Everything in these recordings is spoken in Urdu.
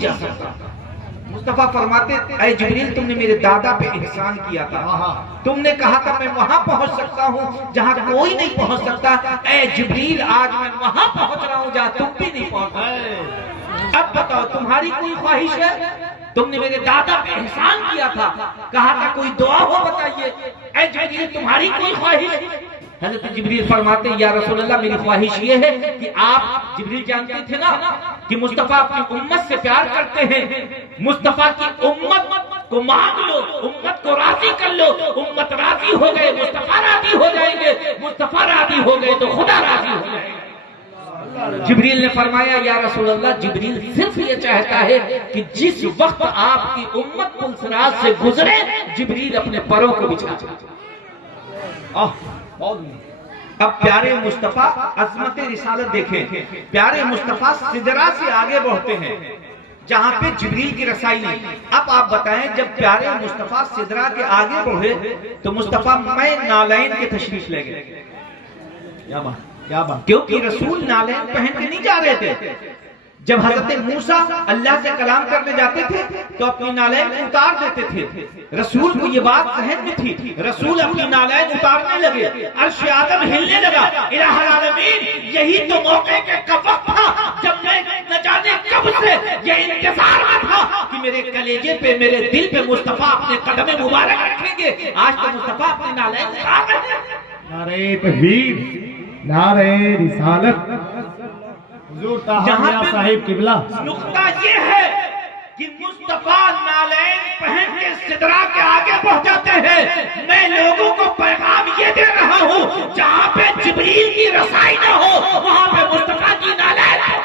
جا سکتا. مصطفیٰ فرماتے اے جبریل تم نے میرے دادا پہ احسان کیا تھا، تم نے کہا تھا میں وہاں پہنچ سکتا ہوں جہاں کوئی نہیں پہنچ سکتا. اے جبریل آج میں وہاں پہنچ رہا ہوں جہاں تم بھی نہیں پہنچ سکتے. اب بتاؤ تمہاری کوئی خواہش ہے؟ تم نے میرے دادا پہ احسان کیا تھا، کہا تھا کوئی دعا ہو بتائیے. اے جبریل تمہاری کوئی خواہش؟ حضرت جبریل فرماتے یا رسول اللہ میری خواہش یہ ہے کہ آپ جبریل جانتے تھے نا کہ مصطفیٰ اپنی امت سے پیار کرتے ہیں، مصطفیٰ کی امت کو مانگ لو، امت کو راضی کر لو. امت راضی ہو گئے مصطفیٰ راضی ہو جائیں گے، مصطفیٰ راضی ہو گئے تو خدا راضی ہو جائے گا. جبریل نے فرمایا یا رسول اللہ جبریل صرف یہ چاہتا ہے کہ جس وقت آپ کی امت پلسرات سے گزرے جبریل اپنے پروں کو بچھا جائے. اب پیارے مصطفیٰ عظمت رسالت دیکھیں، پیارے مصطفیٰ سدرہ سے آگے بڑھتے ہیں جہاں پہ جبریل کی رسائی نہیں. اب آپ بتائیں جب پیارے مصطفیٰ سدرہ کے آگے بڑھے تو مصطفیٰ میں نالین کے تشریف لے گئے. کیونکہ رسول نالین پہن کے نہیں جا رہے تھے. جب حضرت موسیٰ اللہ سے کلام کرنے جاتے تھے تو اپنی نالین اتار دیتے تھے. رسول کو یہ بات ذہن میں تھی، رسول اپنی نالین اتارنے لگے، عرش آدم ہلنے لگا. الہ العالمین یہی تو موقع کا وقت تھا جب میں نہ جانے کب سے یہ انتظار میں تھا کہ میرے کلیجے پہ میرے دل پہ مصطفیٰ اپنے قدم مبارک رکھیں گے. آج تو مصطفیٰ اپنی نالین اتار رہے ہیں. نعرہ تکبیر، نعرہ رسالت. حضور طاہر صاحب قبلہ. نقطہ یہ ہے کہ مصطفیٰ نالین پہن کے سدرہ کے آگے بڑھ جاتے ہیں. میں لوگوں کو پیغام یہ دے رہا ہوں جہاں پہ جبریل کی رسائی نہ ہو وہاں پہ مصطفیٰ کی نالین ہو.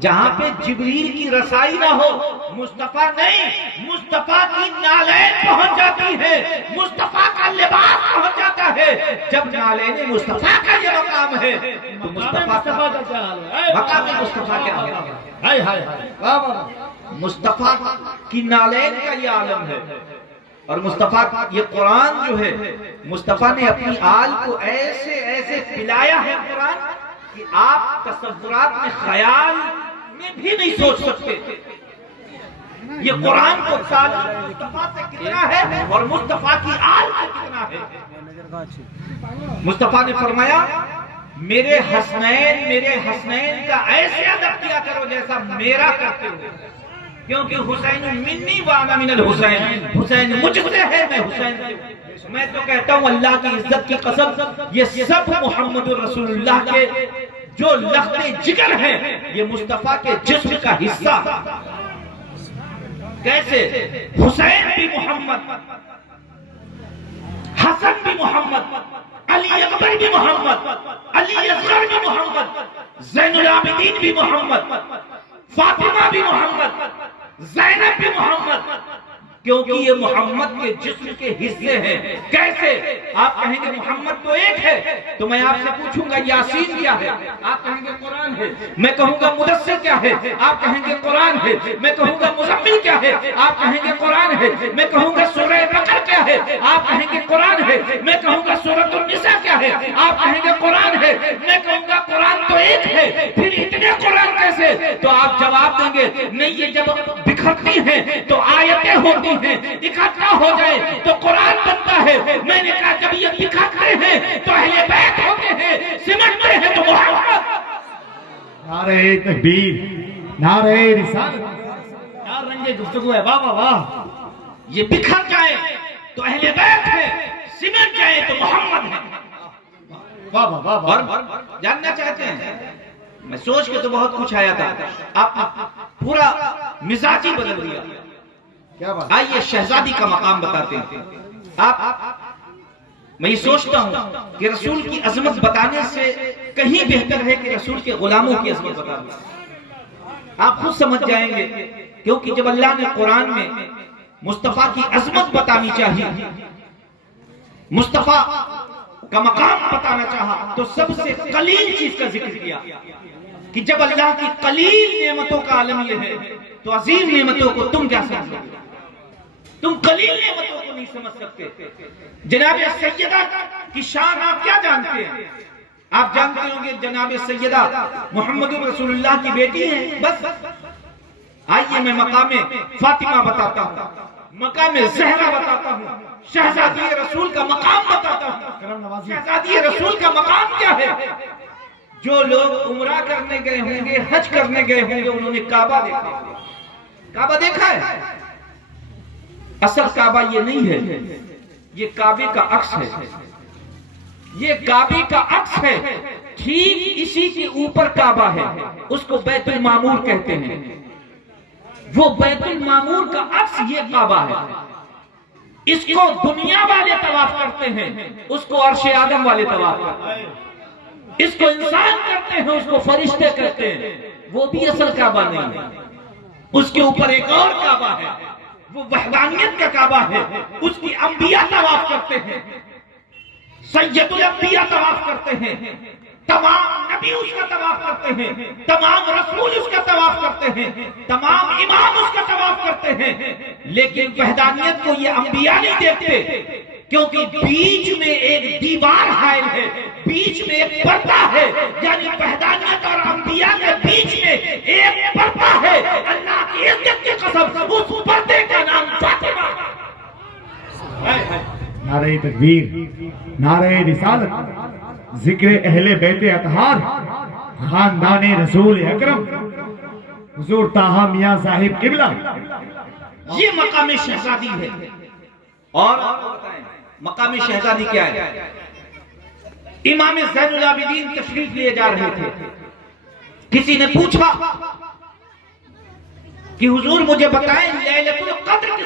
جہاں پہ جبریل کی رسائی نہ ہو مصطفیٰ نہیں، مصطفیٰ کی نالین پہنچ جاتی ہے، مصطفیٰ کا لباس پہنچ جاتا ہے. جب نالین مصطفیٰ کا یہ مقام ہے تو مصطفیٰ مقام مصطفیٰ کیا ہے؟ مصطفیٰ کی نالین کا یہ عالم ہے. اور مصطفیٰ یہ قرآن جو ہے مصطفیٰ نے اپنی آل کو ایسے ایسے پلایا ہے قرآن کہ آپ تصورات میں خیال میں بھی نہیں سوچ سکتے. یہ قرآن کو تعلق مصطفیٰ سے کتنا ہے اور مصطفیٰ کی آل سے کتنا ہے. مصطفیٰ نے فرمایا میرے حسنین کا ایسے ادب کیا کرو جیسا میرا کرتے ہو، کیونکہ حسین منی وانا من الحسین، حسین مجھ سے ہے میں حسین سے ہوں. میں تو کہتا ہوں اللہ کی عزت کی قسم یہ سب محمد رسول اللہ کے جو لخت جگر ہیں یہ مصطفیٰ کے جسم کا حصہ. کیسے؟ حسین بھی محمد، حسن بھی محمد، علی اکبر بھی محمد، علی اصغر بھی محمد، زین العابدین بھی محمد، فاطمہ بھی محمد، زینب بھی محمد. کیونکہ یہ محمد کے جسم کے حصے ہیں. کیسے؟ آپ کہیں گے محمد تو ایک ہے تو میں آپ سے پوچھوں گا یاسین کیا ہے؟ آپ کہیں گے قرآن ہے. میں کہوں گا مدثر کیا ہے؟ آپ کہیں گے قرآن ہے. میں کہوں گا مزمل کیا ہے؟ آپ کہیں گے قرآن ہے. میں کہوں گا سورہ بقرہ کیا ہے؟ آپ کہیں گے قرآن ہے. میں کہوں گا سورۃ النساء کیا ہے؟ آپ کہیں گے قرآن ہے. میں کہوں گا قرآن تو ایک ہے، پھر اتنے قرآن کیسے؟ تو آپ جواب دیں گے نہیں یہ جب بکھرتی ہیں تو آیتیں ہوتی ہیں، اکٹھا ہو جائے تو قرآن بنتا ہے. میں نے کہا جب یہ بکھرتے ہیں تو اہل بیت ہوتے ہیں، سمٹتے ہیں تو محمد. نعرہ تکبیر، نعرہ رسالت. کیا رنگ گفتگو ہے، واہ واہ واہ. یہ بکھر جائے تو اہل بیت ہے، سمٹ جائے تو محمد ہے. واہ واہ واہ واہ. اور جاننا چاہتے ہیں؟ میں سوچ کے تو بہت کچھ آیا تھا، آپ پورا مزاجی بدل دیا. کیا بات. آئیے شہزادی کا مقام بتاتے ہیں. میں یہ سوچتا ہوں کہ رسول کی عظمت بتانے سے کہیں بہتر ہے کہ رسول کے غلاموں کی عظمت بتا دیں. آپ خود سمجھ جائیں گے کیونکہ جب اللہ نے قرآن میں مصطفیٰ کی عظمت بتانی چاہی، مصطفیٰ کا مقام بتانا چاہا تو سب سے قلیل چیز کا ذکر کیا کہ جب اللہ کی قلیل نعمتوں کا عالم یہ ہے تو عظیم نعمتوں کو تم کیا سمجھتے؟ تم قلیل نعمتوں کو نہیں سمجھ سکتے. جناب سیدہ کی شان آپ کیا جانتے ہیں؟ آپ جانتے ہوں گے جناب سیدہ محمد رسول اللہ کی بیٹی ہیں. بس آئیے میں مقام فاطمہ بتاتا ہوں, مقام زہرا بتاتا ہوں, شہزادی رسول کا مقام بتاتا ہوں. شہزادی رسول کا مقام کیا ہے؟ جو لوگ عمرہ کرنے گئے ہوں گے, حج کرنے گئے ہوں گے, انہوں نے کعبہ دیکھا. کعبہ دیکھا ہے؟ اصل کعبہ یہ نہیں ہے, یہ کعبے کا عکس ہے. یہ کعبے کا عکس ہے. ٹھیک اسی کے اوپر کعبہ ہے, اس کو بیت المعمور کہتے ہیں. وہ بیت المعمور کا عکس یہ کعبہ ہے. اس کو دنیا والے طواف کرتے ہیں, اس کو عرش آدم والے طواف کرتے ہیں. اس کو انسان کرتے ہیں, اس کو فرشتے کرتے ہیں. وہ بھی اصل کعبہ نہیں ہے. اس کے اوپر ایک اور کعبہ ہے, وہ وحدانیت کا کعبہ ہے. اس کی انبیاء طواف کرتے ہیں, سید الانبیاء طواف کرتے ہیں, تمام نبی اس کا طواف کرتے ہیں, تمام رسول اس کا طواف کرتے ہیں, تمام امام اس کا طواف کرتے ہیں. لیکن وحدانیت کو یہ انبیاء نہیں دیکھتے, کیونکہ بیچ میں ایک دیوار حائل ہے, بیچ میں ایک پردہ ہے. یعنی وحدانیت اور انبیاء کے بیچ میں ایک پردہ ہے. اللہ کی عزت کی قسم, اس پردے کا نام فاطمہ. نعرہ تکبیر, نعرہ رسالت, ذکر اہل بیت اطہار, خاندان رسول اکرم حضور طٰہٰ میاں صاحب قبلہ. یہ مقام شہزادی ہے. اور مقام شہزادی کیا ہے؟ امام زین العابدین تشریف لیے جا رہے تھے. کسی نے پوچھا کہ حضور مجھے بتائیں لیلۃ القدر